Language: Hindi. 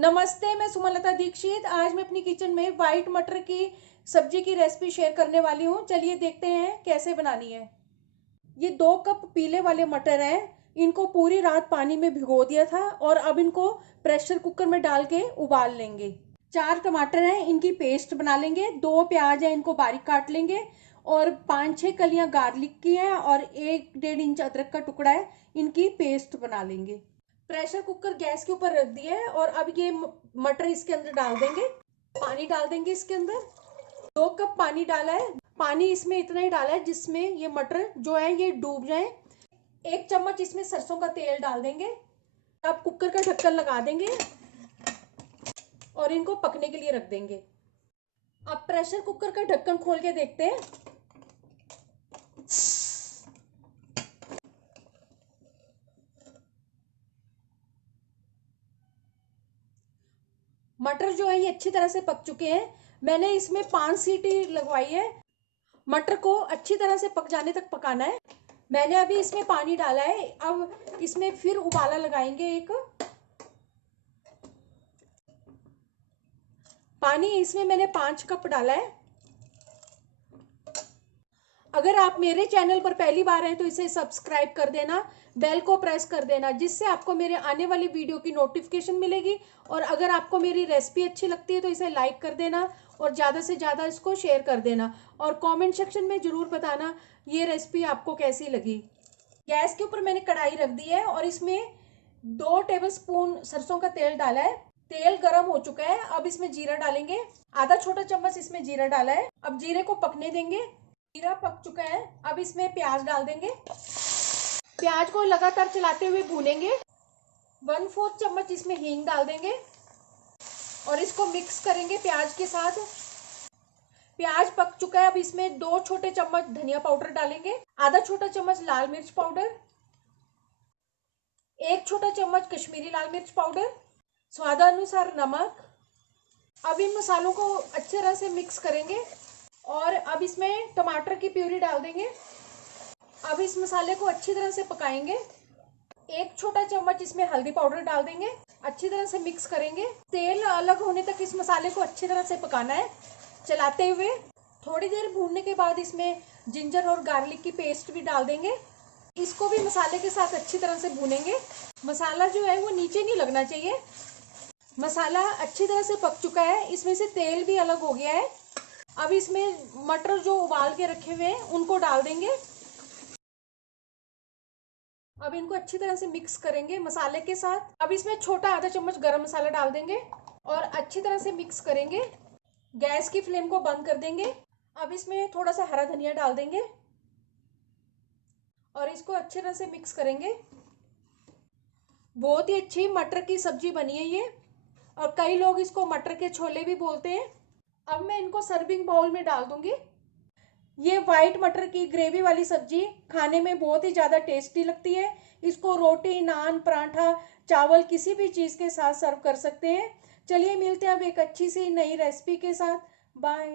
नमस्ते, मैं सुमलता दीक्षित। आज मैं अपनी किचन में वाइट मटर की सब्जी की रेसिपी शेयर करने वाली हूँ। चलिए देखते हैं कैसे बनानी है। ये 2 कप पीले वाले मटर हैं। इनको पूरी रात पानी में भिगो दिया था और अब इनको प्रेशर कुकर में डाल के उबाल लेंगे। 4 टमाटर हैं, इनकी पेस्ट बना लेंगे। 2 प्याज हैं, इनको बारीक काट लेंगे। और 5-6 कलियां गार्लिक की हैं और 1-1.5 इंच अदरक का टुकड़ा है, इनकी पेस्ट बना लेंगे। प्रेशर कुकर गैस के ऊपर रख दिया है और अब ये मटर इसके अंदर डाल देंगे। पानी डाल देंगे इसके अंदर। 2 कप पानी डाला है। पानी इसमें इतना ही डाला है जिसमें ये मटर जो है ये डूब जाए। 1 चम्मच इसमें सरसों का तेल डाल देंगे। अब कुकर का ढक्कन लगा देंगे और इनको पकने के लिए रख देंगे। अब प्रेशर कुकर का ढक्कन खोल के देखते हैं। मटर जो है ये अच्छी तरह से पक चुके हैं। मैंने इसमें 5 सीटी लगवाई है। मटर को अच्छी तरह से पक जाने तक पकाना है। मैंने अभी इसमें पानी डाला है। अब इसमें फिर उबाला लगाएंगे एक। पानी इसमें मैंने 5 कप डाला है। अगर आप मेरे चैनल पर पहली बार हैं तो इसे सब्सक्राइब कर देना, बेल को प्रेस कर देना, जिससे आपको मेरे आने वाली वीडियो की नोटिफिकेशन मिलेगी। और अगर आपको मेरी रेसिपी अच्छी लगती है तो इसे लाइक कर देना और ज़्यादा से ज़्यादा इसको शेयर कर देना। और कमेंट सेक्शन में ज़रूर बताना ये रेसिपी आपको कैसी लगी। गैस के ऊपर मैंने कढ़ाई रख दी है और इसमें 2 टेबलस्पून सरसों का तेल डाला है। तेल गरम हो चुका है। अब इसमें जीरा डालेंगे। आधा छोटा चम्मच इसमें जीरा डाला है। अब जीरे को पकने देंगे। जीरा पक चुका है। अब इसमें प्याज डाल देंगे। प्याज को लगातार चलाते हुए भूनेंगे। 1/4 चम्मच इसमें हींग डाल देंगे और इसको मिक्स करेंगे प्याज के साथ। प्याज पक चुका है। अब इसमें 2 छोटे चम्मच धनिया पाउडर डालेंगे, आधा छोटा चम्मच लाल मिर्च पाउडर, 1 छोटा चम्मच कश्मीरी लाल मिर्च पाउडर, स्वादानुसार नमक। अब इन मसालों को अच्छी तरह से मिक्स करेंगे और अब इसमें टमाटर की प्यूरी डाल देंगे। अब इस मसाले को अच्छी तरह से पकाएंगे। 1 छोटा चम्मच इसमें हल्दी पाउडर डाल देंगे। अच्छी तरह से मिक्स करेंगे। तेल अलग होने तक इस मसाले को अच्छी तरह से पकाना है, चलाते हुए। थोड़ी देर भूनने के बाद इसमें जिंजर और गार्लिक की पेस्ट भी डाल देंगे। इसको भी मसाले के साथ अच्छी तरह से भूनेंगे। मसाला जो है वो नीचे नहीं लगना चाहिए। मसाला अच्छी तरह से पक चुका है। इसमें से तेल भी अलग हो गया है। अब इसमें मटर जो उबाल के रखे हुए हैं उनको डाल देंगे। अब इनको अच्छी तरह से मिक्स करेंगे मसाले के साथ। अब इसमें छोटा आधा चम्मच गरम मसाला डाल देंगे और अच्छी तरह से मिक्स करेंगे। गैस की फ्लेम को बंद कर देंगे। अब इसमें थोड़ा सा हरा धनिया डाल देंगे और इसको अच्छी तरह से मिक्स करेंगे। बहुत ही अच्छी मटर की सब्जी बनी है ये, और कई लोग इसको मटर के छोले भी बोलते हैं। अब मैं इनको सर्विंग बाउल में डाल दूंगी। ये वाइट मटर की ग्रेवी वाली सब्जी खाने में बहुत ही ज़्यादा टेस्टी लगती है। इसको रोटी, नान, पराठा, चावल किसी भी चीज़ के साथ सर्व कर सकते हैं। चलिए मिलते हैं अब एक अच्छी सी नई रेसिपी के साथ। बाय।